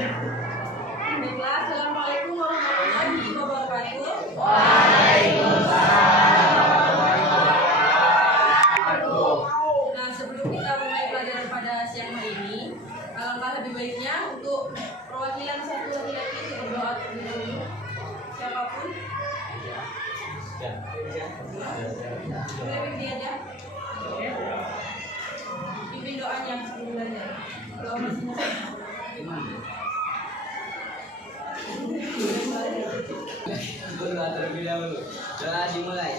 Baiklah, Assalamualaikum warahmatullahi wabarakatuh. Nah, sebelum kita mulai pelajaran pada siang hari ini, alangkah lebih baiknya untuk perwakilan satu laki-laki itu berdoa terlebih dahulu. Siapapun. Boleh berdiri aja. Pimpin doanya sebelum belajar. Doa masing-masing. Doa terlebih dahulu. Doa dimulai.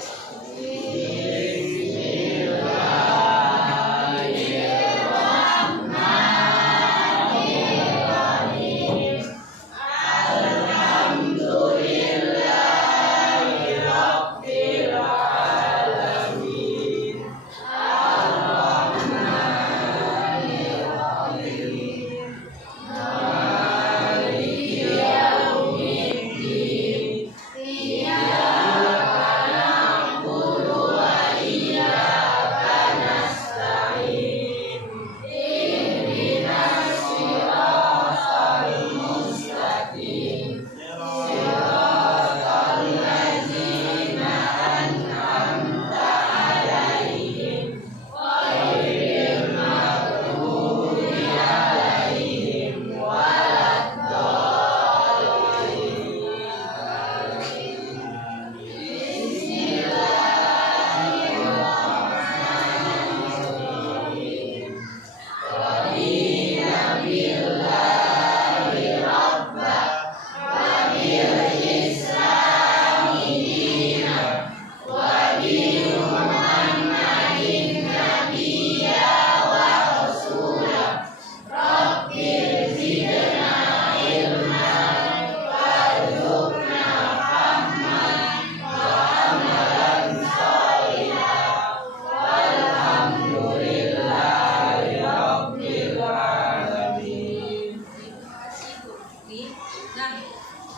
Nah,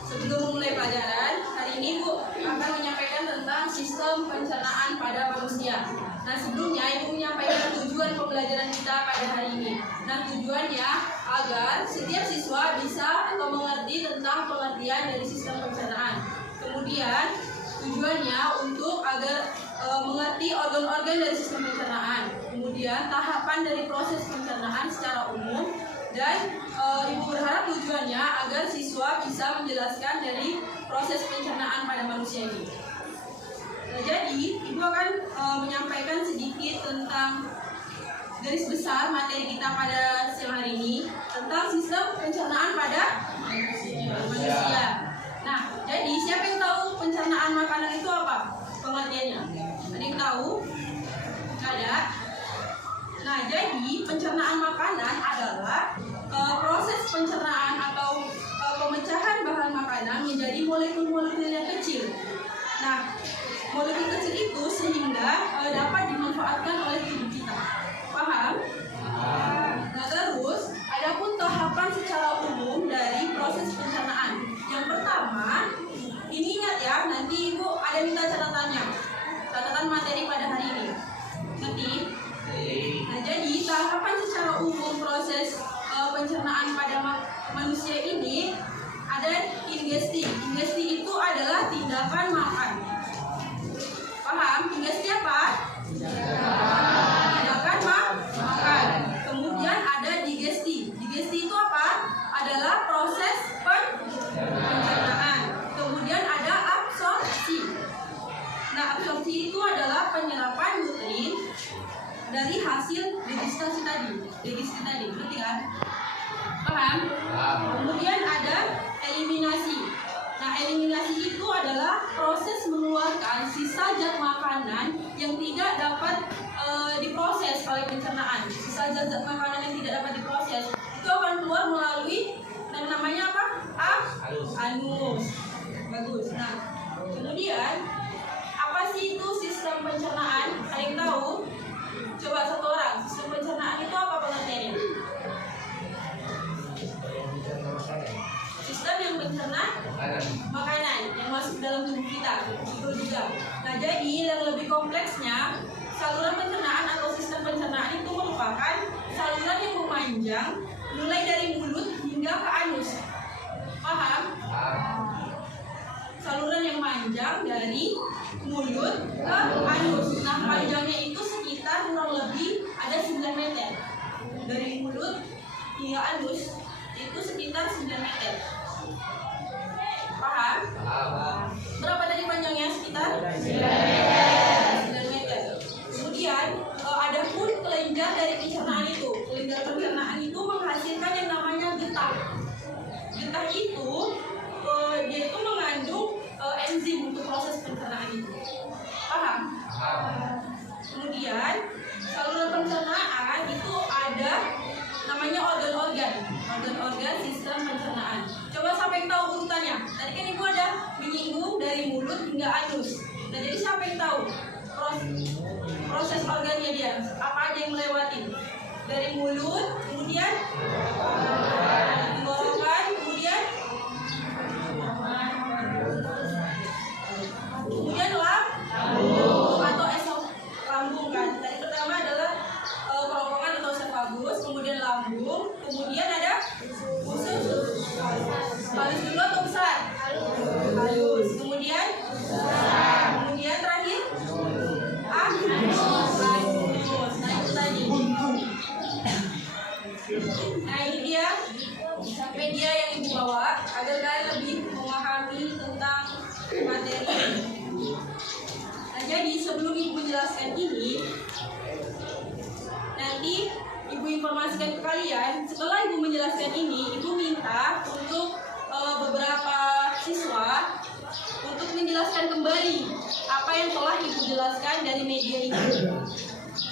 sebelum memulai pelajaran, hari ini Bu akan menyampaikan tentang sistem pencernaan pada manusia. Nah, sebelumnya Ibu menyampaikan tujuan pembelajaran kita pada hari ini. Nah, tujuannya agar setiap siswa bisa atau mengerti tentang pengertian dari sistem pencernaan. Kemudian, tujuannya untuk agar mengerti organ-organ dari sistem pencernaan. Kemudian, tahapan dari proses pencernaan secara umum. Dan Ibu berharap tujuannya agar siswa bisa menjelaskan dari proses pencernaan pada manusia ini. Nah, jadi Ibu akan menyampaikan sedikit tentang garis besar materi kita pada siang hari ini tentang sistem pencernaan pada manusia. Nah, jadi siapa yang tahu pencernaan makanan itu apa? Pengertiannya? Ada yang tahu? Ada? Nah, jadi pencernaan makanan adalah proses pencernaan atau pemecahan bahan makanan menjadi molekul-molekul yang kecil. Nah, molekul kecil itu sehingga dapat dimanfaatkan oleh tubuh kita. Paham? Nah, terus adapun tahapan secara umum dari proses pencernaan. Yang pertama, ini ingat ya, nanti Ibu ada minta catatannya. Catatan materi pada hari ini. Ngerti? Nah, jadi tahapan secara umum proses pencernaan pada manusia ini ada ingesti. Ingesti itu adalah tindakan makan. Paham? Ingesti apa? Tindakan makan. Kemudian ada digesti. Digesti itu apa? Adalah proses pencernaan. Kemudian ada absorpsi. Nah, absorpsi itu adalah penyerapan nutrien dari hasil digestasi tadi. Ngerti kan? Paham? Kemudian ada eliminasi. Nah, eliminasi itu adalah proses mengeluarkan sisa zat makanan yang tidak dapat diproses oleh pencernaan. Sisa zat makanan yang tidak dapat diproses itu akan keluar melalui yang namanya apa? Anus. Bagus. Nah, kemudian apa sih itu sistem pencernaan? Ada yang tahu? Coba satu orang. Sistem pencernaan itu apa pengertiannya? Sistem yang mencerna makanan yang masuk dalam tubuh kita. Betul juga. Nah, jadi yang lebih kompleksnya, saluran pencernaan atau sistem pencernaan itu merupakan saluran yang memanjang mulai dari mulut hingga ke anus. mulut ke anus. Nah, panjangnya itu sekitar kurang lebih ada 9 meter. Dari mulut hingga anus itu sekitar 9 meter. Paham? Berapa tadi panjangnya? Sekitar 9 meter. Kemudian ada pun kelenjar dari pencernaan itu. Kelenjar pencernaan itu menghasilkan yang namanya getah. Getah itu dia itu mengandung enzim untuk proses pencernaan itu. Paham? Kemudian saluran pencernaan itu ada namanya organ-organ sistem pencernaan. Coba siapa yang tahu urutannya? Tadi kan ibu ada menyinggung dari mulut hingga anus. Nah, jadi siapa yang tahu proses organnya dia? Apa aja yang melewati? Dari mulut, kemudian tenggorokan, kemudian lambung atau lambung kan. Tadi pertama adalah kerongkongan atau esophagus, kemudian lambung, kemudian ada usus. Halus dulu atau besar? Halus. Kemudian terakhir anus. Nah, itu tadi. Nah, ini dia media yang ibu bawa agar kalian lebih memahami tentang materi ini. Nah, jadi sebelum ibu menjelaskan ini, nanti ibu informasikan ke kalian. Setelah ibu menjelaskan ini, ibu minta untuk beberapa siswa untuk menjelaskan kembali apa yang telah ibu jelaskan dari media ini.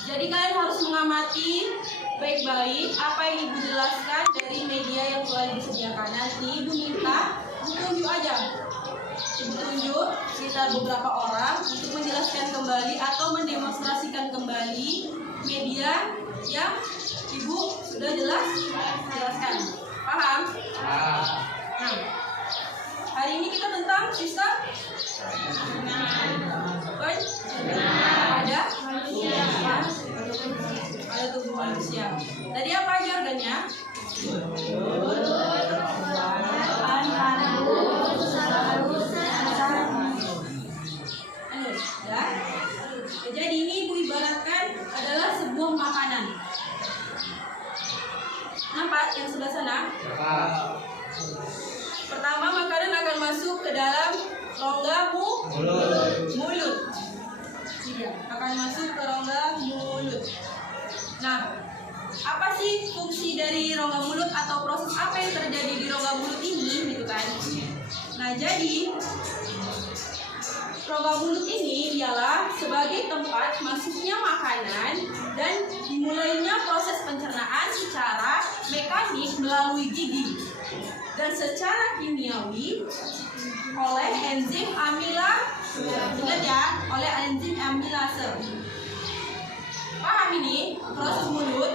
Jadi kalian harus mengamati baik-baik apa yang ibu jelaskan dari media yang telah disediakan. Nanti ibu minta tunjuk aja. Ibu tunjuk sekitar beberapa orang untuk menjelaskan kembali atau mendemonstrasikan kembali media yang ibu sudah jelaskan. Paham? Nah, hari ini kita tentang sistem pada tubuh manusia. Tadi apa aja organnya? Anus, ya. Jadi ini ibu ibaratkan adalah sebuah makanan. Nampak yang sebelah sana? Pertama, makanan akan masuk ke dalam rongga mulut. Iya, akan masuk ke rongga mulut. Nah, apa sih fungsi dari rongga mulut atau proses apa yang terjadi di rongga mulut ini, gitu kan? Nah, jadi rongga mulut ini ialah sebagai tempat masuknya makanan dan dimulainya proses pencernaan secara mekanik melalui gigi dan secara kimiawi oleh enzim amilase. Ingat ya, oleh enzim amilase. Paham ini proses mulut?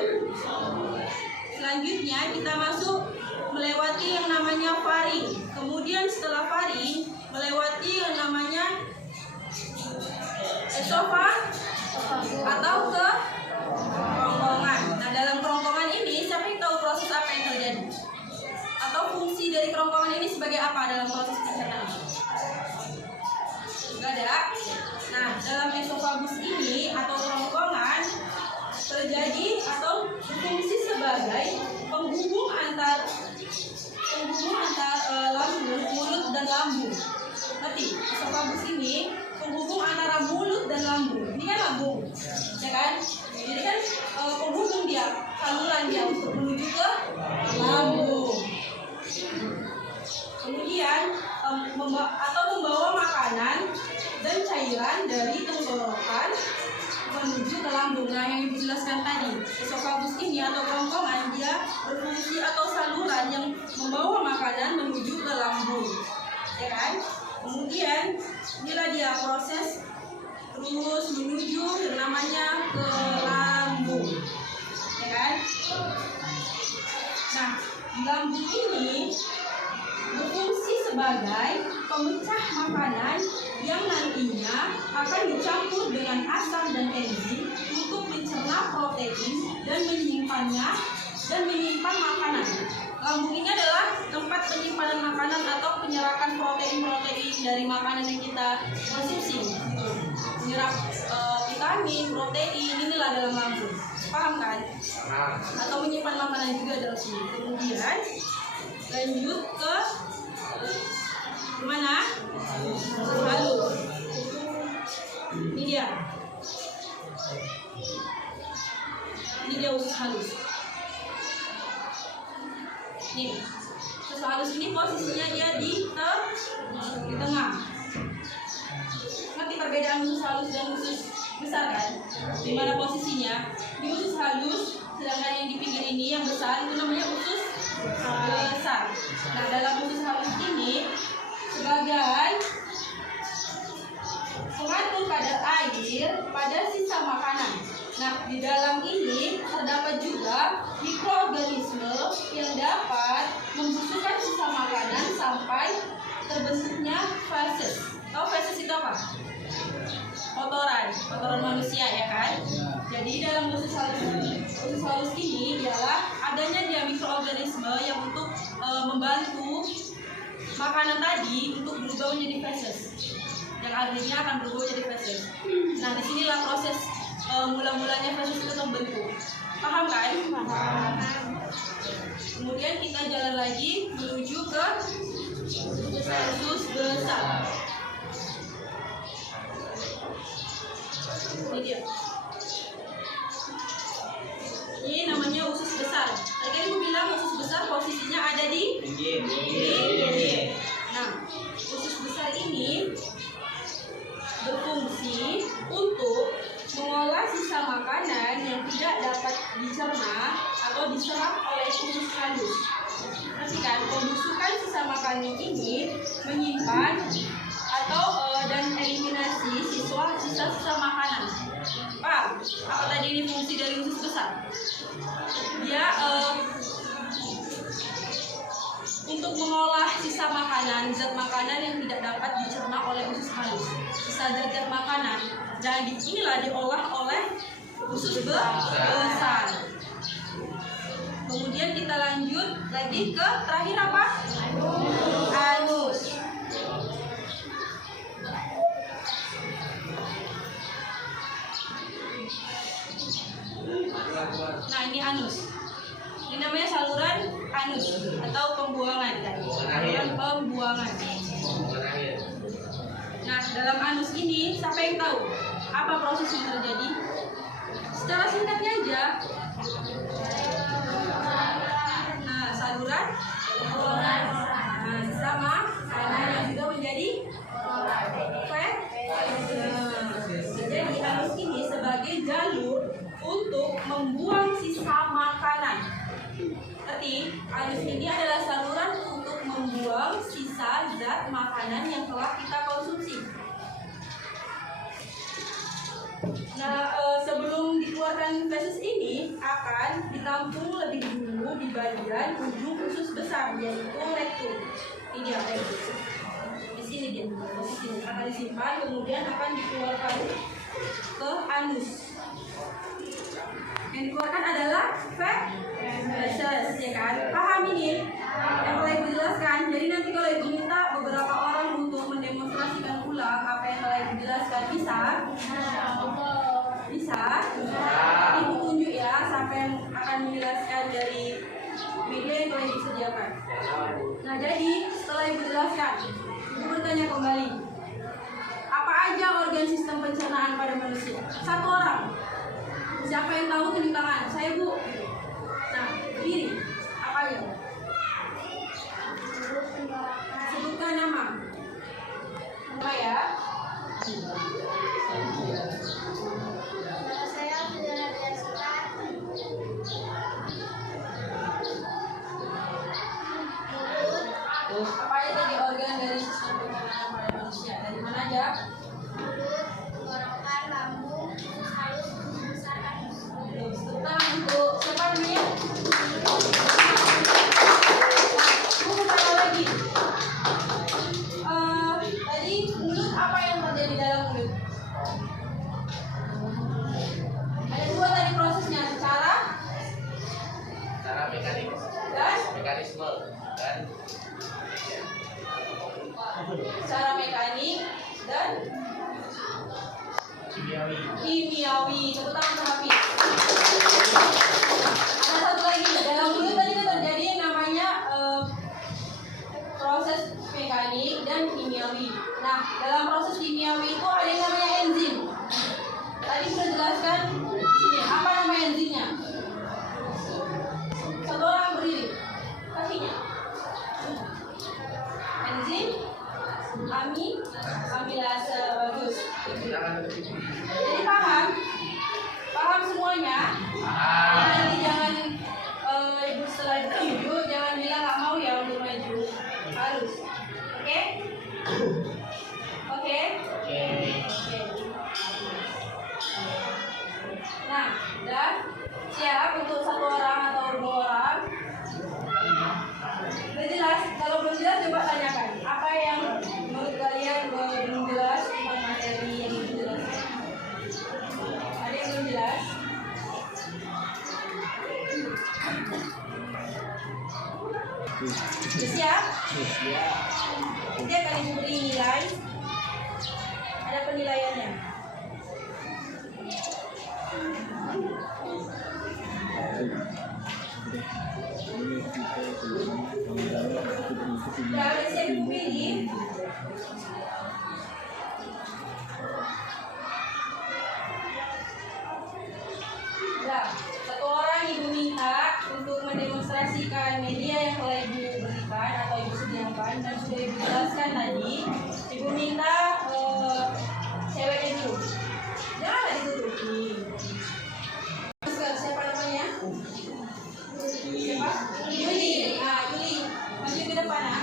Selanjutnya kita masuk melewati yang namanya faring. Kemudian setelah faring melewati yang namanya esophagus atau ke kerongkongan. Nah, dalam kerongkongan ini siapa yang tahu proses apa yang terjadi? Atau fungsi dari kerongkongan ini sebagai apa dalam proses pencernaan? Enggak ada. Nah, dalam esophagus ini atau kerongkongan terjadi atau berfungsi sebagai penghubung antar lambung, mulut dan lambung. Ngerti? Esophagus ini penghubung antara mulut dan lambung. Ini kan lambung, ya kan? Jadi kan penghubung dia, saluran dia untuk menuju ke lambung. Kemudian membawa makanan dan cairan dari tenggorokan menuju ke lambung. Nah, yang ibu jelaskan tadi, esophagus ini atau kerongkongan dia berfungsi atau saluran yang membawa makanan menuju ke lambung, ya kan? Kemudian inilah dia proses terus menuju yang namanya ke lambung, ya kan? Nah, lambung ini berfungsi sebagai pemecah makanan yang nantinya akan dicampur dengan asam dan enzim untuk mencerna protein dan menyimpan makanan. Lambung ini adalah tempat penyimpanan makanan atau penyerapan protein-protein dari makanan yang kita konsumsi. menyerap vitamin, protein, inilah dalam lambung. Paham kan? Atau menyimpan makanan juga dalam sini. Kemudian lanjut ke mana? Usus halus. Ini dia. Ini dia usus halus. Nih, usus halus ini posisinya dia di tengah. Ngerti perbedaan usus halus dan usus besar kan? Di mana posisinya? Di usus halus, sedangkan yang di pinggir ini yang besar itu namanya usus besar. Nah, dalam usus halus ini sebagai pengatur kadar air pada sisa makanan. Nah, di dalam ini terdapat juga mikroorganisme yang dapat membusukkan sisa makanan sampai terbentuknya feses. Tahu feses itu apa? Kotoran manusia ya kan? Jadi dalam usus halus ini ialah adanya dia mikroorganisme yang untuk membantu makanan tadi untuk berubah menjadi feses, yang akhirnya akan berubah menjadi feses. Nah, disinilah proses mula-mulanya feses itu terbentuk. Paham kan? Paham. Kemudian kita jalan lagi menuju ke usus besar. Ini dia. Ini namanya usus besar. Tadi aku bilang usus besar posisinya ada di pinggir. Nah, usus besar ini berfungsi untuk mengolah sisa makanan yang tidak dapat dicerna atau diserap oleh usus halus. Perhatikan, pembusukan sisa makanan ini menyimpan atau dan eliminasi sisa makanan. Paham? Apa tadi ini fungsi dari usus besar? Dia untuk mengolah sisa makanan, zat makanan yang tidak dapat dicerna oleh usus halus. Sisa zat makanan, jadi inilah diolah oleh usus besar. Kemudian kita lanjut lagi ke terakhir apa? Anus. Nah, ini anus. Ini namanya saluran anus atau pembuangan. Saluran pembuangan. Nah, dalam anus ini siapa yang tahu apa proses yang terjadi? Secara singkatnya aja. Nah, saluran pembuangan. Nah, sama makanan yang juga menjadi jadi anus ini sebagai jalur untuk membuang sisa makanan. Berarti anus ini adalah saluran untuk membuang sisa zat makanan yang telah kita konsumsi. Nah, sebelum dikeluarkan feses ini akan ditampung lebih dulu di bagian ujung usus besar, yaitu rektum. Ini dia rektum. Di sini dia posisinya akan disimpan, kemudian akan dikeluarkan ke anus. Yang dikeluarkan adalah feses, ya kan? Paham ini? Yang telah Ibu jelaskan. Jadi nanti kalau Ibu minta beberapa orang untuk mendemonstrasikan ulang apa yang telah Ibu jelaskan, bisa? Bisa? Ibu tunjuk ya siapa yang akan menjelaskan dari media yang telah Ibu sediakan. Nah, jadi setelah Ibu jelaskan, Ibu bertanya kembali, apa aja organ sistem pencernaan pada manusia? Satu orang. Siapa yang tahu tunjuk tangan? Saya, Bu. Nah, berdiri. Apa aja? Sebutkan nama. Apa ya? Saya sudah biasa. Apa aja tadi organ dari sistem pencernaan pada manusia? Dari mana aja? Mulut, tenggorokan, lambung, halus, besar, anus. Tepuk tangan untuk siapa namanya? Kimiawi. Tepuk tangan untuk Hafiz. Ada satu lagi. Dalam mulut tadi kan terjadi yang namanya proses mekanik dan kimiawi. Nah, dalam proses kimiawi itu ada yang namanya enzim. Tadi sudah jelaskan sini. Apa nama enzimnya? Satu orang berdiri. Kakinya. Enzim amilase. Bagus. Jadi paham semuanya. Jadi jangan ibu setelah ditunjuk jangan bilang nggak mau ya untuk maju. Harus. Oke? Oke? Nah, udah siap untuk satu orang atau dua orang? Udah jelas? Kalau belum jelas coba tanyakan. Apa yang menurut kalian belum jelas tentang materi yang dijelaskan? Ada yang belum jelas? Sudah siap? Nanti akan diberi nilai. Ada penilaiannya. Sudah siap dipilih? Nah, satu orang ibu minta untuk mendemonstrasikan media yang telah ibu berikan atau ibu sediakan dan sudah ibu jelaskan tadi. Ibu minta ceweknya dulu. Jangan ditutupi. Siapa namanya? Siapa? Yuli. Nah, Yuli, maju ke depan ah.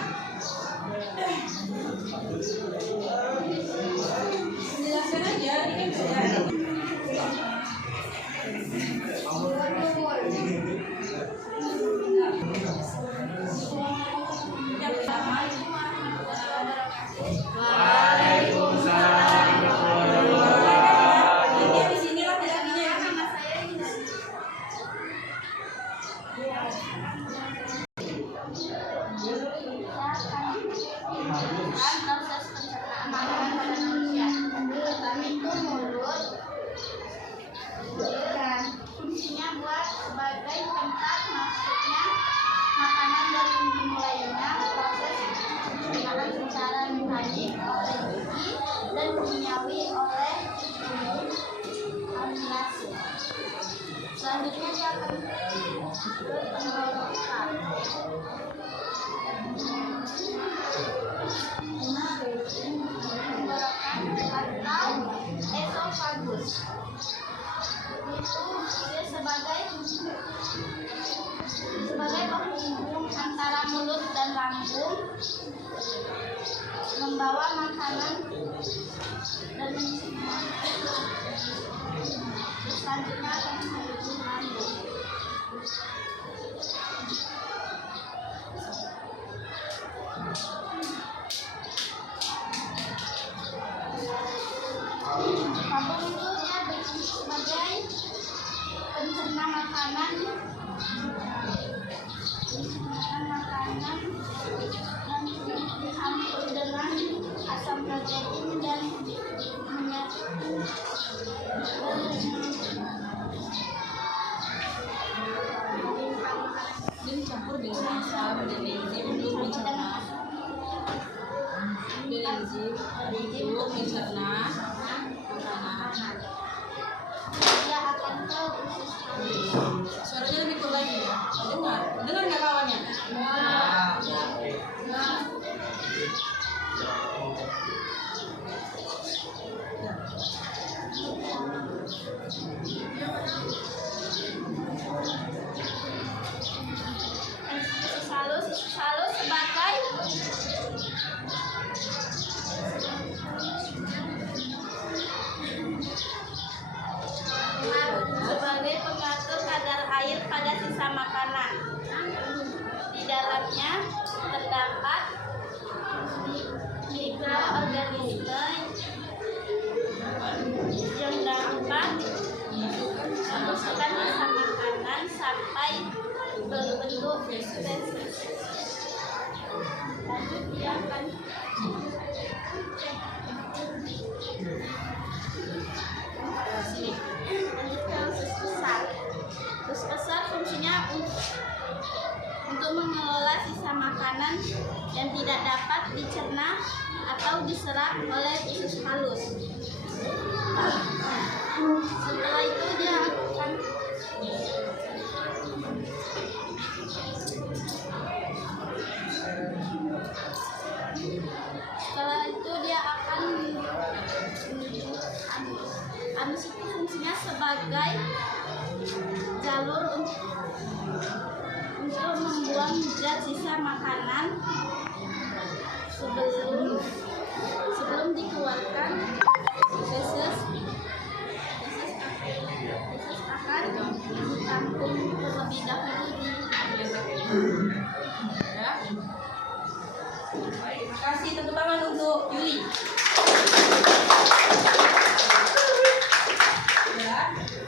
Jelaskan aja, ini kan sudah. Proses pencernaan makanan pada manusia. Itu mulut dan fungsinya buat sebagai tempat masuknya makanan dan dimulainya proses pencernaan secara mekanik oleh gigi dan kimiawi oleh amilase. Selanjutnya dia akan ke tenggorokan. Atau esofagus itu dia sebagai penghubung antara mulut dan lambung, membawa makanan dan selanjutnya akan menghubungi lambung. Lambung itu dia berfungsi sebagai pencerna makanan dan dicampur dengan asam protein dan menyatu Dan dicampur dengan asam dan enzim untuk mencerna. Dan enzim untuk mencerna makanan. dia akan ke usus halus. Suaranya lebih kuat lagi ya. Dengar nggak kawannya? Usus halus sebagai pengatur kadar air pada sisa makanan. Di dalamnya terdapat mikroorganisme yang dapat memasukkan sisa makanan sampai berbentuk spesies. Lanjut dia akan yang tidak dapat dicerna atau diserap oleh usus halus. Setelah itu dia akan anus itu fungsinya sebagai jalur untuk membuang zat sisa makanan sebelum dikeluarkan. Feses akan ditampung terlebih dahulu di Ya. Terima kasih, tepuk tangan untuk Yuli. Ya,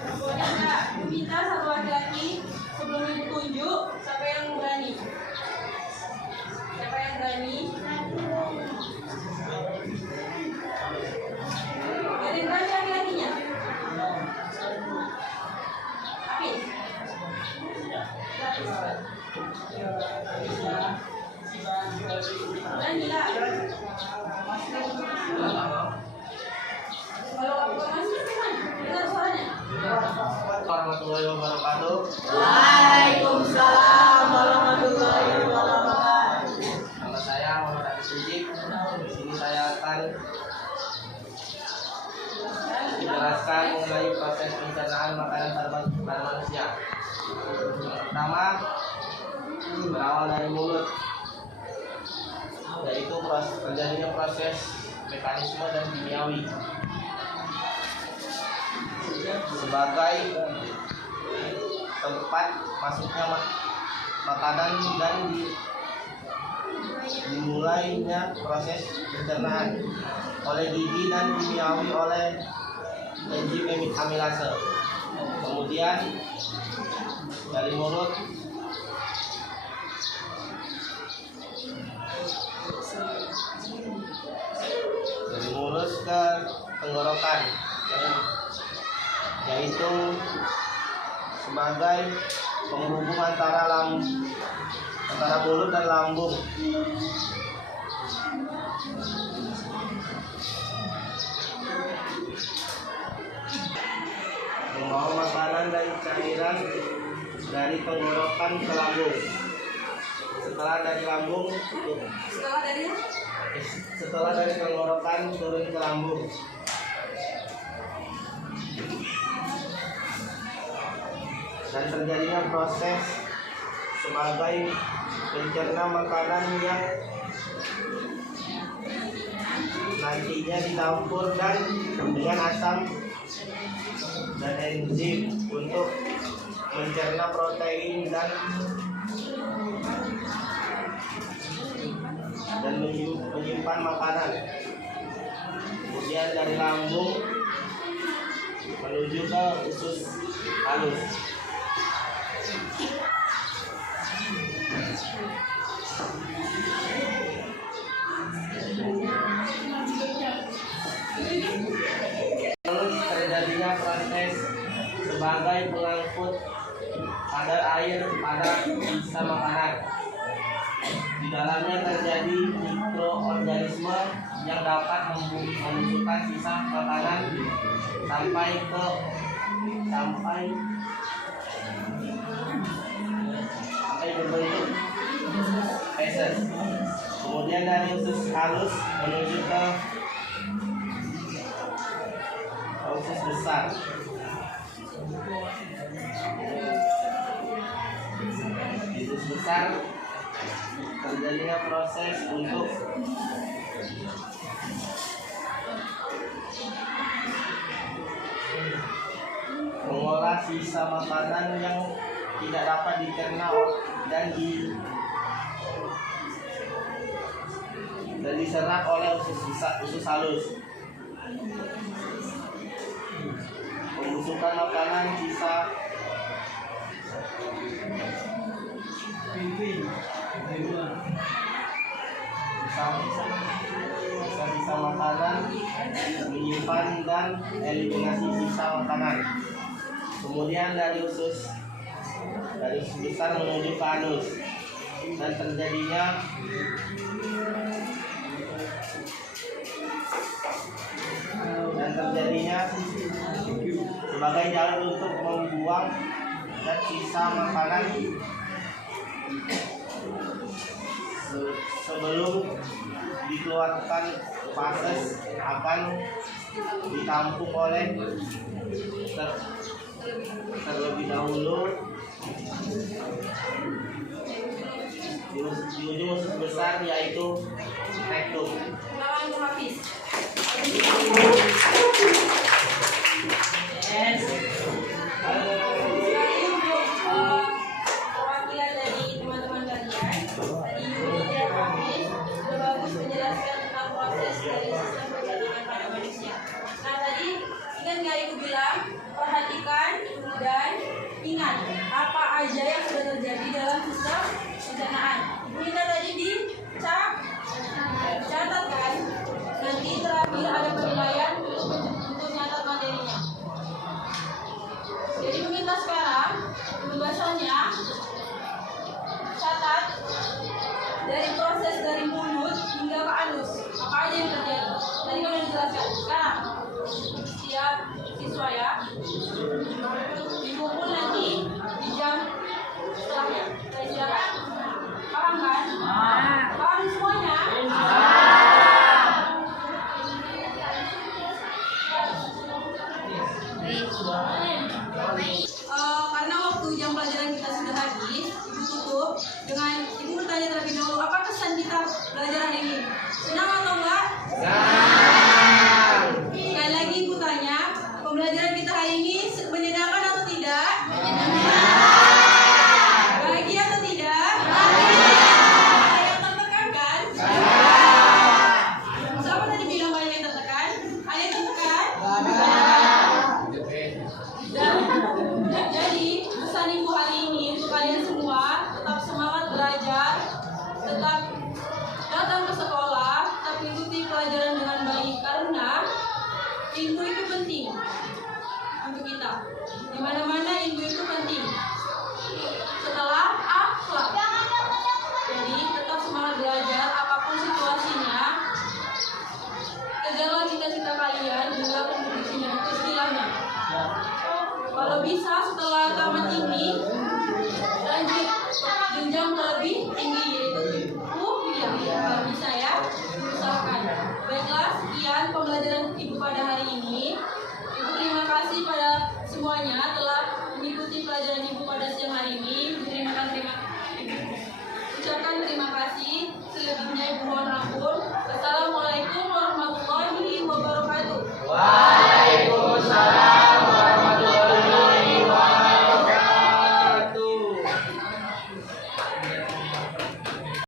pokoknya minta satu laki-laki sebelum ibu tunjuk. Siapa yang berani? Siapa yang berani? Jadi berani laki-lakinya? Hafiz? Berani lah. Kalau aku masih dengar suaranya. Warahmatullahi wabarakatuh. Waalaikumsalam warahmatullahi wabarakatuh. Nama saya Muhammad Abis Ujib. Di sini saya akan menjelaskan mengenai proses pencernaan makanan pada manusia. Yang pertama, berawal dari mulut, yaitu terjadinya proses mekanisme dan kimiawi sebagai tempat masuknya makanan dan dimulainya proses pencernaan oleh gigi dan kimiawi oleh enzim amilase. Kemudian dari mulut ke tenggorokan, yaitu sebagai penghubung antara mulut dan lambung. Membawa makanan dan cairan dari tenggorokan ke lambung. Setelah dari tenggorokan turun ke lambung. Dan terjadinya proses sebagai pencerna makanan yang nantinya dicampur dengan asam dan enzim untuk mencerna protein dan menyimpan makanan. Kemudian dari lambung menuju ke usus halus. Terjadinya proses sebagai pengangkut kadar air pada sisa makanan. Di dalamnya terjadi mikroorganisme yang dapat membusukkan sisa makanan sampai berbentuk feses. Kemudian dari usus halus menuju ke usus besar. Di usus besar terjadinya proses untuk mengolah sisa makanan yang tidak dapat dicerna dan diserap oleh usus halus. Pembusukan makanan sisa makanan, menyimpan dan eliminasi sisa makanan. Kemudian dari usus besar menuju ke anus. dan terjadinya sebagai jalan untuk membuang dan sisa makanan sebelum dikeluarkan fases akan ditampung oleh terlebih dahulu di ujung usus besar, yaitu rektum. Lawan Ibu Hafiz. Yes. Jadi untuk perwakilan dari teman-teman kalian, tadi Yuni dan Hafiz sudah bagus menjelaskan tentang proses dari sistem pencernaan pada manusia. Nah tadi ingat nggak Ibu bilang, perhatikan dan ingat apa aja yang sudah terjadi dalam sistem pencernaan. Ibu minta tadi dicatat kan? Nanti terakhir ada penilaian untuk nyatat materinya. Jadi meminta sekarang pembahasannya catat dari proses dari mulut hingga ke anus apa aja yang terjadi. Tadi kan udah dijelaskan. Sekarang setiap siswa ya dikumpul nanti di jam setelahnya. Saya silakan. Paham kan? Paham semuanya? Karena waktu jam pelajaran kita sudah habis, Ibu tutup dengan Ibu bertanya terlebih dahulu, apa kesan kita belajar hari ini? Senang atau enggak? Senang. Sekali lagi Ibu tanya, pembelajaran kita hari ini menyenangkan atau tidak? Menyenangkan. Bahagia atau tidak? Bahagia. Ada yang tertekan kan? Siapa tadi bilang banyak yang tertekan? Ada yang tertekan? Jadi pesan Ibu hari ini untuk kalian semua, tetap semangat belajar, tetap datang ke sekolah, tetap ikuti pelajaran dengan baik karena ilmu itu penting untuk kita. Di mana-mana ilmu itu penting. Setelah akhlak. Jadi tetap semangat belajar apapun situasinya. Kejarlah cita-cita kalian hingga kompetisinya itu istilahnya. Kalau bisa setelah tamat ini lanjut jenjang lebih tinggi yaitu kuliah. Kalau bisa ya.